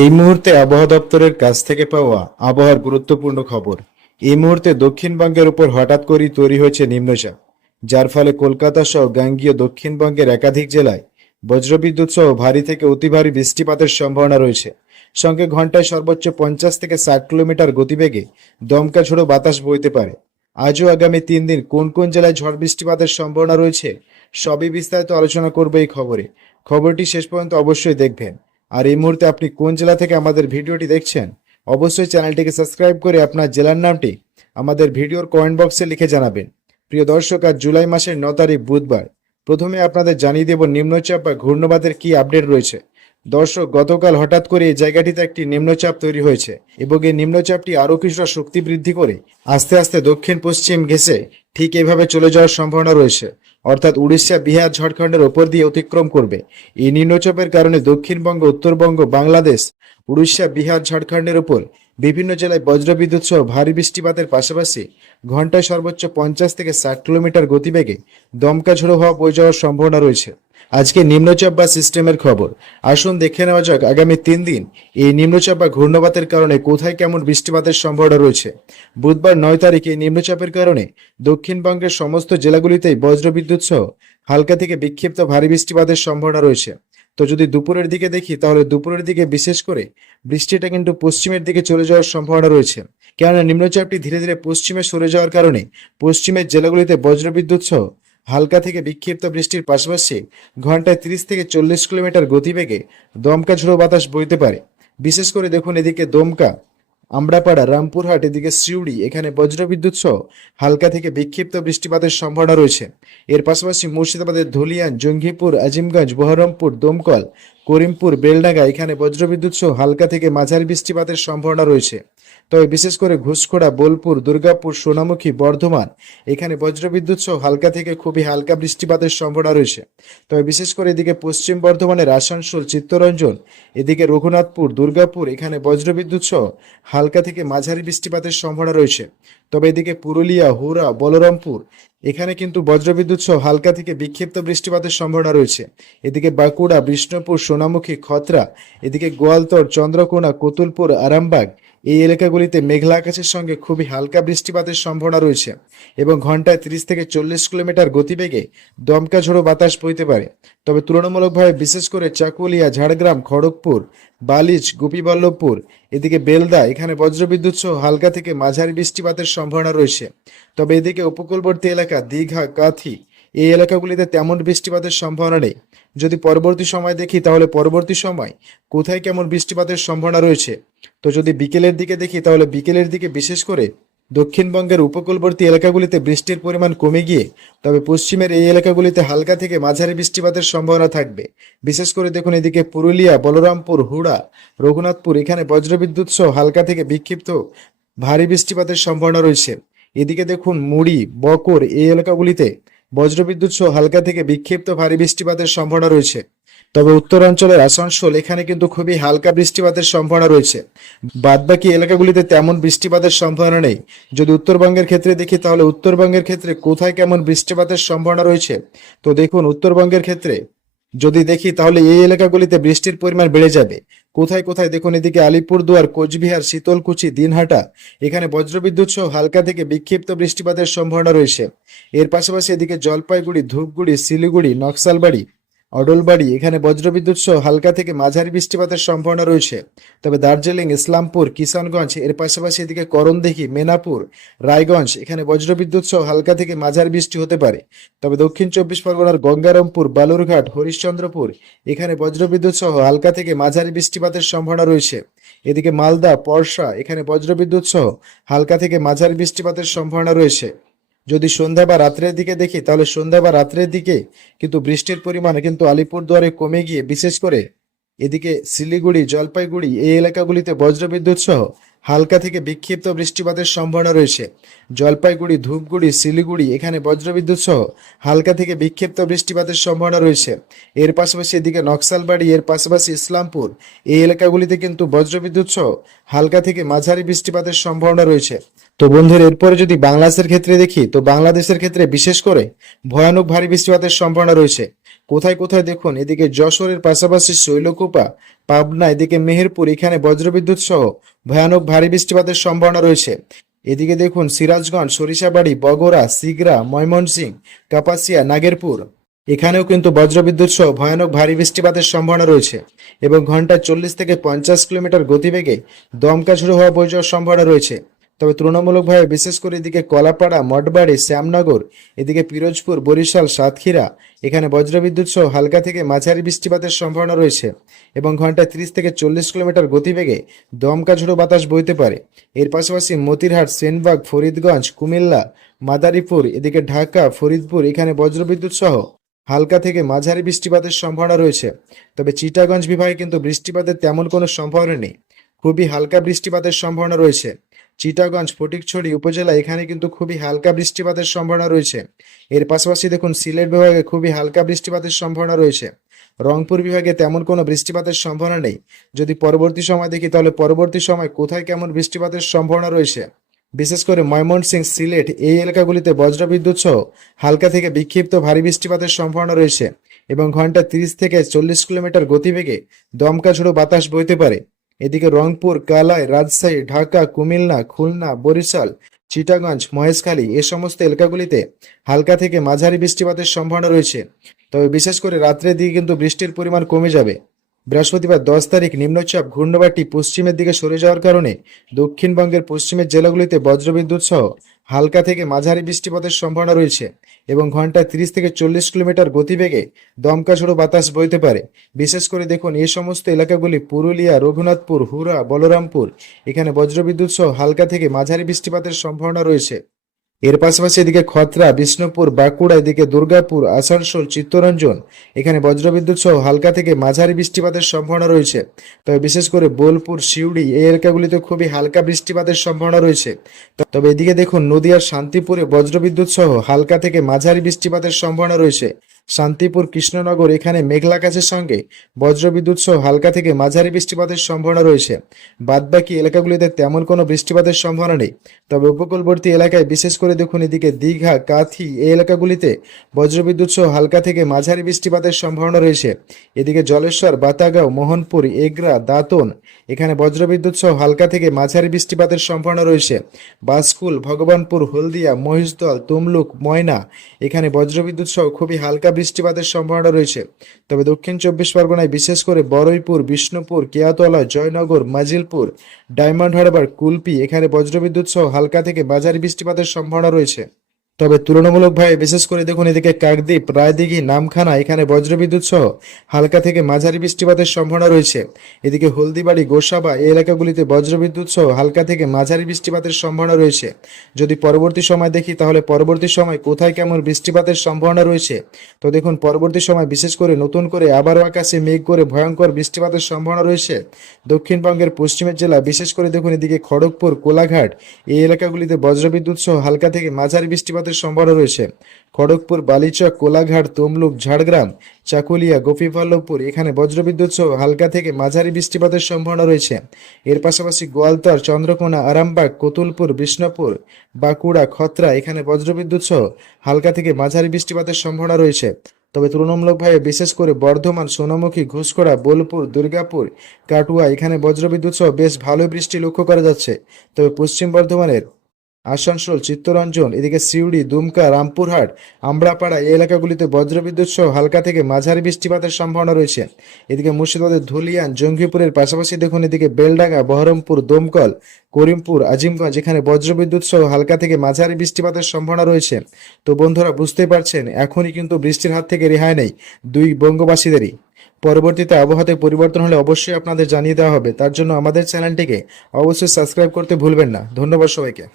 এই মুহূর্তে আবহাওয়া দপ্তরের কাছ থেকে পাওয়া আবহাওয়ার গুরুত্বপূর্ণ খবর। এই মুহূর্তে দক্ষিণবঙ্গের উপর হঠাৎ করেই তৈরি হয়েছে নিম্নচাপ, যার ফলে কলকাতা সহ গাঙ্গীয় দক্ষিণবঙ্গের একাধিক জেলায় বজ্রবিদ্যুৎ সহ ভারী থেকে অতি ভারী বৃষ্টিপাতের সম্ভাবনা রয়েছে। সঙ্গে ঘন্টায় সর্বোচ্চ 50 থেকে 60 কিলোমিটার গতিবেগে দমকা ঝোড়ো বাতাস বইতে পারে। আজও আগামী 3 দিন কোন কোন জেলায় ঝড় বৃষ্টিপাতের সম্ভাবনা রয়েছে সবই বিস্তারিত আলোচনা করবে এই খবরে। খবরটি শেষ পর্যন্ত অবশ্যই দেখবেন। আর এই মুহূর্তে আপনি কোন জেলা থেকে আমাদের ভিডিওটি দেখছেন, অবশ্যই চ্যানেলটিকে সাবস্ক্রাইব করে আপনার জেলার নামটি আমাদের ভিডিওর কমেন্ট বক্সে লিখে জানাবেন। প্রিয় দর্শক, আজ জুলাই মাসের 9 তারিখ বুধবার। প্রথমে আপনাদের জানিয়ে দেব নিম্নচাপ বা ঘূর্ণবাতের কি আপডেট রয়েছে। দর্শক, গতকাল হঠাৎ করে এই জায়গাটিতে একটি নিম্নচাপ তৈরি হয়েছে এবং এই নিম্নচাপটি আরও কিছুটা শক্তি বৃদ্ধি করে আস্তে আস্তে দক্ষিণ পশ্চিম ঘেঁষে ঠিক এভাবে চলে যাওয়ার সম্ভাবনা রয়েছে, অর্থাৎ উড়িষ্যা, বিহার, ঝাড়খণ্ডের ওপর দিয়ে অতিক্রম করবে। এই নিম্নচাপের কারণে দক্ষিণবঙ্গ, উত্তরবঙ্গ, বাংলাদেশ, উড়িষ্যা, বিহার, ঝাড়খণ্ডের ওপর বিভিন্ন জেলায় বজ্রবিদ্যুৎ সহ ভারী বৃষ্টিপাতের পাশাপাশি ঘন্টায় সর্বোচ্চ 50 থেকে 60 কিলোমিটার গতিবেগে দমকা ঝোড়ো হওয়া বয়ে যাওয়ার সম্ভাবনা রয়েছে। আজকে নিম্নচাপ বা সিস্টেমের খবর। আসুন দেখে নেওয়া যাক আগামী 3 দিন এই নিম্নচাপ বা ঘূর্ণবাতের কারণে কোথায় কেমন বৃষ্টিপাতের সম্ভাবনা রয়েছে। বুধবার 9 তারিখে এই নিম্নচাপের কারণে দক্ষিণবঙ্গের সমস্ত জেলাগুলিতেই বজ্রবিদ্যুৎ সহ হালকা থেকে বিক্ষিপ্ত ভারী বৃষ্টিপাতের সম্ভাবনা রয়েছে। তো যদি দুপুরের দিকে দেখি, তাহলে দুপুরের দিকে বিশেষ করে বৃষ্টিটা কিন্তু পশ্চিমের দিকে চলে যাওয়ার সম্ভাবনা রয়েছে, কেননা নিম্নচাপটি ধীরে ধীরে পশ্চিমে সরে যাওয়ার কারণে পশ্চিমের জেলাগুলিতে বজ্রবিদ্যুৎ সহ হালকা থেকে বিক্ষিপ্ত বৃষ্টির পাশাপাশি ঘন্টায় 30 থেকে 40 কিলোমিটার গতিবেগে দমকা ঝোড়ো বাতাস বইতে পারে। বিশেষ করে দেখুন, এদিকে দমকা, আমড়াপাড়া, রামপুরহাট, এদিকে সিউড়ি, এখানে বজ্রবিদ্যুৎ সহ হালকা থেকে বিক্ষিপ্ত বৃষ্টিপাতের সম্ভাবনা রয়েছে। এর পাশাপাশি মুর্শিদাবাদের ধুলিয়ান, জঙ্গিপুর, আজিমগঞ্জ, বহরমপুর, দমকল, করিমপুর, বেলডাঙ্গা, এখানে বজ্রবিদ্যুৎ সহ হালকা থেকে মাঝারি বৃষ্টিপাতের সম্ভাবনা রয়েছে। তবে বিশেষ করে ঘুষখোড়া, বোলপুর, দুর্গাপুর, সোনামুখী, বর্ধমান, এখানে বজ্রবিদ্যুৎ সহ হালকা থেকে খুবই হালকা বৃষ্টিপাতের সম্ভাবনা রয়েছে। তবে বিশেষ করে এদিকে পশ্চিম বর্ধমানের আসানসোল, চিত্তরঞ্জন, এদিকে রঘুনাথপুর, দুর্গাপুর, এখানে বজ্রবিদ্যুৎ সহ হালকা থেকে মাঝারি বৃষ্টিপাতের সম্ভাবনা রয়েছে। তবে এদিকে পুরুলিয়া, হুরা, বলরামপুর, এখানে কিন্তু বজ্রবিদ্যুৎ সহ হালকা থেকে বিক্ষিপ্ত বৃষ্টিপাতের সম্ভাবনা রয়েছে। এদিকে বাঁকুড়া, বিষ্ণুপুর, সোনামুখী, খতরা, এদিকে গোয়ালতর, চন্দ্রকোনা, কতুলপুর, আরামবাগ, এই এলাকাগুলিতে মেঘলা আকাশের সঙ্গে খুবই হালকা বৃষ্টিপাতের সম্ভাবনা রয়েছে এবং ঘন্টায় 30 থেকে 40 কিলোমিটার গতিবেগে দমকা ঝোড়ো বাতাস বইতে পারে। তবে তুলনামূলকভাবে বিশেষ করে চাকুলিয়া, ঝাড়গ্রাম, খড়গপুর, বালিচ, গোপীবল্লভপুর, এদিকে বেলদা, এখানে বজ্রবিদ্যুৎ সহ হালকা থেকে মাঝারি বৃষ্টিপাতের সম্ভাবনা রয়েছে। তবে এদিকে উপকূলবর্তী এলাকা দীঘা, কাথি, এই এলাকাগুলিতে তেমন বৃষ্টিপাতের সম্ভাবনা নেই। যদি পরবর্তী সময় দেখি, তাহলে পরবর্তী সময় কোথায় কেমন বৃষ্টিপাতের সম্ভাবনা রয়েছে, তো যদি বিকেলের দিকে দেখি, তাহলে বিকেলের দিকে বিশেষ করে দক্ষিণবঙ্গের উপকূলবর্তী এলাকাগুলিতে বৃষ্টির পরিমাণ কমে গিয়ে তবে পশ্চিমের এই এলাকাগুলিতে হালকা থেকে মাঝারি বৃষ্টিপাতের সম্ভাবনা থাকবে। বিশেষ করে দেখুন, এদিকে পুরুলিয়া, বলরামপুর, হুড়া, রঘুনাথপুর, এখানে বজ্রবিদ্যুৎ সহ হালকা থেকে বিক্ষিপ্ত ভারী বৃষ্টিপাতের সম্ভাবনা রয়েছে। এদিকে দেখুন, মুড়ি, বকর, এই এলাকাগুলিতে বজ্রবিদ্যুৎ সহ হালকা থেকে বিক্ষিপ্ত ভারী বৃষ্টিপাতের সম্ভাবনা রয়েছে। তবে উত্তরাঞ্চলের আসানসোল, এখানে কিন্তু খুবই হালকা বৃষ্টিপাতের সম্ভাবনা রয়েছে। বাদবাকি এলাকাগুলিতে তেমন বৃষ্টিপাতের সম্ভাবনা নেই। যদি উত্তরবঙ্গের ক্ষেত্রে দেখি, তাহলে উত্তরবঙ্গের ক্ষেত্রে কোথায় কেমন বৃষ্টিপাতের সম্ভাবনা রয়েছে, তো দেখুন উত্তরবঙ্গের ক্ষেত্রে যদি দেখি, তাহলে এই এলাকাগুলিতে বৃষ্টির পরিমাণ বেড়ে যাবে। কোথায় কোথায় দেখুন, এদিকে আলিপুরদুয়ার, কোচবিহার, শীতলকুচি, দিনহাটা, এখানে বজ্রবিদ্যুৎ সহ হালকা থেকে বিক্ষিপ্ত বৃষ্টিপাতের সম্ভাবনা রয়েছে। এর পাশাপাশি এদিকে জলপাইগুড়ি, ধূপগুড়ি, শিলিগুড়ি, নকশালবাড়ি, অডলবাড়ি, এখানে বজ্রবিদ্যুৎ সহ হালকা থেকে মাঝারি বৃষ্টিপাতের সম্ভাবনা রয়েছে। তবে দার্জিলিং, ইসলামপুর, কিষানগঞ্জ, এর পাশাপাশি এদিকে করণদিঘি, মেনাপুর, রায়গঞ্জ, এখানে বজ্রবিদ্যুৎ সহ হালকা থেকে মাঝারি বৃষ্টি হতে পারে। তবে দক্ষিণ 24 পরগনার গঙ্গারামপুর, বালুরঘাট, হরিশ্চন্দ্রপুর, এখানে বজ্রবিদ্যুৎ সহ হালকা থেকে মাঝারি বৃষ্টিপাতের সম্ভাবনা রয়েছে। এদিকে মালদা, পরশা, এখানে বজ্রবিদ্যুৎ সহ হালকা থেকে মাঝারি বৃষ্টিপাতের সম্ভাবনা রয়েছে। যদি সন্ধ্যা বা রাত্রের দিকে দেখি, তাহলে সন্ধ্যা বা রাত্রের দিকে কিন্তু বৃষ্টির পরিমাণ কিন্তু আলিপুরদুয়ারে কমে গিয়ে বিশেষ করে এদিকে শিলিগুড়ি, জলপাইগুড়ি, এই এলাকাগুলিতে বজ্রবিদ্যুৎ সহ হালকা থেকে বিক্ষিপ্ত বৃষ্টিপাতের সম্ভাবনা রয়েছে। জলপাইগুড়ি, ধূপগুড়ি, শিলিগুড়ি, এখানে বজ্রবিদ্যুৎ সহ হালকা থেকে বিক্ষিপ্ত বৃষ্টিপাতের সম্ভাবনা রয়েছে। এর পাশাপাশি এদিকে নকশালবাড়ি, এর পাশাপাশি ইসলামপুর, এই এলাকাগুলিতে কিন্তু বজ্রবিদ্যুৎ সহ হালকা থেকে মাঝারি বৃষ্টিপাতের সম্ভাবনা রয়েছে। তো বন্ধুরা, এরপরে যদি বাংলাদেশের ক্ষেত্রে দেখি, তো বাংলাদেশের ক্ষেত্রে বিশেষ করে ভয়ানক ভারী বৃষ্টিপাতের সম্ভাবনা রয়েছে। কোথায় কোথায় দেখুন, এদিকে যশোরের পাশাপাশি শৈলকুপা, পাবনা, এদিকে মেহেরপুর, এখানে বজ্রবিদ্যুৎ সহ ভয়ানক ভারী বৃষ্টিপাতের সম্ভাবনা রয়েছে। এদিকে দেখুন সিরাজগঞ্জ, সরিষাবাড়ি, বগুড়া, সিগড়া, ময়মনসিংহ, কাপাসিয়া, নাগেরপুর, এখানেও কিন্তু বজ্রবিদ্যুৎ সহ ভয়ানক ভারী বৃষ্টিপাতের সম্ভাবনা রয়েছে এবং ঘন্টায় 40 থেকে 50 কিলোমিটার গতিবেগে দমকা ঝোড়ো হওয়া বয়ে যাওয়ার সম্ভাবনা রয়েছে। তবে তুলনামূলকভাবে বিশেষ করে এদিকে কলাপাড়া, মঠবাড়ি, শ্যামনগর, এদিকে পিরোজপুর, বরিশাল, সাতক্ষীরা, এখানে বজ্রবিদ্যুৎ সহ হালকা থেকে মাঝারি বৃষ্টিপাতের সম্ভাবনা রয়েছে এবং ঘন্টায় 30 থেকে 40 কিলোমিটার গতিবেগে দমকা ঝোড়ো বাতাস বইতে পারে। এর পাশাপাশি মতিরহাট, সেনবাগ, ফরিদগঞ্জ, কুমিল্লা, মাদারীপুর, এদিকে ঢাকা, ফরিদপুর, এখানে বজ্রবিদ্যুৎ সহ হালকা থেকে মাঝারি বৃষ্টিপাতের সম্ভাবনা রয়েছে। তবে চিটাগঞ্জ বিভাগে কিন্তু বৃষ্টিপাতের তেমন কোনো সম্ভাবনা নেই, খুবই হালকা বৃষ্টিপাতের সম্ভাবনা রয়েছে। চিটাগঞ্জ, ফটিকছড়ি উপজেলা, এখানে কিন্তু খুবই হালকা বৃষ্টিপাতের সম্ভাবনা রয়েছে। এর পাশাপাশি দেখুন সিলেট বিভাগে খুবই হালকা বৃষ্টিপাতের সম্ভাবনা রয়েছে। রংপুর বিভাগে তেমন কোনো বৃষ্টিপাতের সম্ভাবনা নেই। যদি পরবর্তী সময় দেখি তাহলে পরবর্তী সময় কোথায় কেমন বৃষ্টিপাতের সম্ভাবনা রয়েছে, বিশেষ করে ময়মনসিংহ, সিলেট, এই এলাকাগুলিতে বজ্রবিদ্যুৎ সহ হালকা থেকে বিক্ষিপ্ত ভারী বৃষ্টিপাতের সম্ভাবনা রয়েছে এবং ঘন্টায় 30 থেকে 40 কিলোমিটার গতিবেগে দমকা ঝোড়ো বাতাস বইতে পারে। এদিকে রংপুর, কালাই, রাজশাহী, ঢাকা, কুমিল্লা, খুলনা, বরিশাল, চিটাগঞ্জ, মহেশখালী, এ সমস্ত এলাকাগুলিতে হালকা থেকে মাঝারি বৃষ্টিপাতের সম্ভাবনা রয়েছে। তবে বিশেষ করে রাত্রের দিকে কিন্তু বৃষ্টির পরিমাণ কমে যাবে। বৃহস্পতিবার 10 তারিখ নিম্নচাপ ঘূর্ণবাটি পশ্চিমের দিকে সরে যাওয়ার কারণে দক্ষিণবঙ্গের পশ্চিমের জেলাগুলিতে বজ্রবিদ্যুৎ সহ হালকা থেকে মাঝারি বৃষ্টিপাতের সম্ভাবনা রয়েছে এবং ঘন্টায় 30 থেকে 40 কিলোমিটার গতিবেগে দমকা ঝোড়ো বাতাস বইতে পারে। বিশেষ করে দেখুন এই সমস্ত এলাকাগুলি পুরুলিয়া, রঘুনাথপুর, হুরা, বলরামপুর, এখানে বজ্রবিদ্যুৎ সহ হালকা থেকে মাঝারি বৃষ্টিপাতের সম্ভাবনা রয়েছে। এর পাশাপাশি এদিকে খত্রা, বিষ্ণুপুর, বাঁকুড়া, এদিকে দুর্গাপুর, আসানসোল, চিত্তরঞ্জন, এখানে বজ্রবিদ্যুৎ সহ হালকা থেকে মাঝারি বৃষ্টিপাতের সম্ভাবনা রয়েছে। তবে বিশেষ করে বোলপুর, সিউড়ি, এই এলাকাগুলিতে খুবই হালকা বৃষ্টিপাতের সম্ভাবনা রয়েছে। তবে এদিকে দেখুন নদিয়ার শান্তিপুরে বজ্রবিদ্যুৎ সহ হালকা থেকে মাঝারি বৃষ্টিপাতের সম্ভাবনা রয়েছে। শান্তিপুর, কৃষ্ণনগর, এখানে মেঘলা আকাশের সঙ্গে বজ্রবিদ্যুৎ সহ হালকা থেকে মাঝারি বৃষ্টিপাতের সম্ভাবনা রয়েছে। বাদবাকি এলাকাগুলিতে তেমন কোনো বৃষ্টিপাতের সম্ভাবনা নেই। তবে উপকূলবর্তী এলাকায় বিশেষ করে দেখুন এদিকে দীঘা, কাথি, এই এলাকাগুলিতে বজ্রবিদ্যুৎ সহ হালকা থেকে মাঝারি বৃষ্টিপাতের সম্ভাবনা রয়েছে। এদিকে জলেশ্বর, বাতাগাঁও, মোহনপুর, এগরা, দাঁতন, এখানে বজ্রবিদ্যুৎ সহ হালকা থেকে মাঝারি বৃষ্টিপাতের সম্ভাবনা রয়েছে। বাসকুল, ভগবানপুর, হলদিয়া, মহিষদল, তমলুক, ময়না, এখানে বজ্রবিদ্যুৎ সহ খুবই হালকা বৃষ্টিপাতের সম্ভাবনা রয়েছে। তবে দক্ষিণ 24 পরগনায় বিশেষ করে বরইপুর, বিষ্ণুপুর, কেয়াতলা, জয়নগর, মাজিলপুর, ডায়মন্ড হারবার, কুলপি, এখানে বজ্রবিদ্যুৎ সহ হালকা থেকে মাঝারি বৃষ্টিপাতের সম্ভাবনা রয়েছে। তবে তুলনামূলকভাবে বিশেষ করে দেখুন এদিকে কাকদ্বীপ, রায়দিঘি, নামখানা, এখানে বজ্রবিদ্যুৎ সহ হালকা থেকে মাঝারি বৃষ্টিপাতের সম্ভাবনা রয়েছে। এদিকে হলদিবাড়ি, গোসাবা, এই এলাকাগুলিতে বজ্রবিদ্যুৎ সহ হালকা থেকে মাঝারি বৃষ্টিপাতের সম্ভাবনা রয়েছে। যদি পরবর্তী সময় দেখি তাহলে পরবর্তী সময় কোথায় কেমন বৃষ্টিপাতের সম্ভাবনা রয়েছে, তো দেখুন পরবর্তী সময় বিশেষ করে নতুন করে আবারও আকাশে মেঘ করে ভয়ঙ্কর বৃষ্টিপাতের সম্ভাবনা রয়েছে দক্ষিণবঙ্গের পশ্চিমের জেলা, বিশেষ করে দেখুন এদিকে খড়গপুর, কোলাঘাট, এই এলাকাগুলিতে বজ্রবিদ্যুৎ সহ হালকা থেকে মাঝারি বৃষ্টিপাতের সম্ভাবনা রয়েছে। খড়গপুর, বালিচক, কোলাঘাট, তমলুক, ঝাড়গ্রাম, চাকুলিয়া, গোপীবল্লভপুর, এখানে বজ্রবিদ্যুৎ সহ হালকা থেকে মাঝারি বৃষ্টিপাতের সম্ভাবনা রয়েছে। এর পাশাপাশি গোয়ালতর, চন্দ্রকোনা, আরামবাগ, কতুলপুর, বিষ্ণুপুর, বাঁকুড়া, খত্রা, এখানে বজ্রবিদ্যুৎ সহ হালকা থেকে মাঝারি বৃষ্টিপাতের সম্ভাবনা রয়েছে। তবে তুলনামূলকভাবে বিশেষ করে বর্ধমান, সোনামুখী, ঘুষকরা, বোলপুর, দুর্গাপুর, কাটুয়া, এখানে বজ্রবিদ্যুৎ সহ বেশ ভালো বৃষ্টি লক্ষ্য করা যাচ্ছে। তবে পশ্চিম বর্ধমানের আসানসোল, চিত্তরঞ্জন, এদিকে সিউড়ি, দুমকা, রামপুরহাট, আমড়াপাড়া, এই এলাকাগুলিতে বজ্রবিদ্যুৎ সহ হালকা থেকে মাঝারি বৃষ্টিপাতের সম্ভাবনা রয়েছে। এদিকে মুর্শিদাবাদের ধুলিয়ান, জঙ্গিপুরের পাশাপাশি দেখুন এদিকে বেলডাঙ্গা, বহরমপুর, দমকল, করিমপুর, আজিমগঞ্জ, এখানে বজ্রবিদ্যুৎ সহ হালকা থেকে মাঝারি বৃষ্টিপাতের সম্ভাবনা রয়েছে। তো বন্ধুরা বুঝতেই পারছেন এখনই কিন্তু বৃষ্টির হাত থেকে রেহাই নেই দুই বঙ্গবাসীদেরই। পরবর্তীতে আবহাওয়াতে পরিবর্তন হলে অবশ্যই আপনাদের জানিয়ে দেওয়া হবে। তার জন্য আমাদের চ্যানেলটিকে অবশ্যই সাবস্ক্রাইব করতে ভুলবেন না। ধন্যবাদ সবাইকে।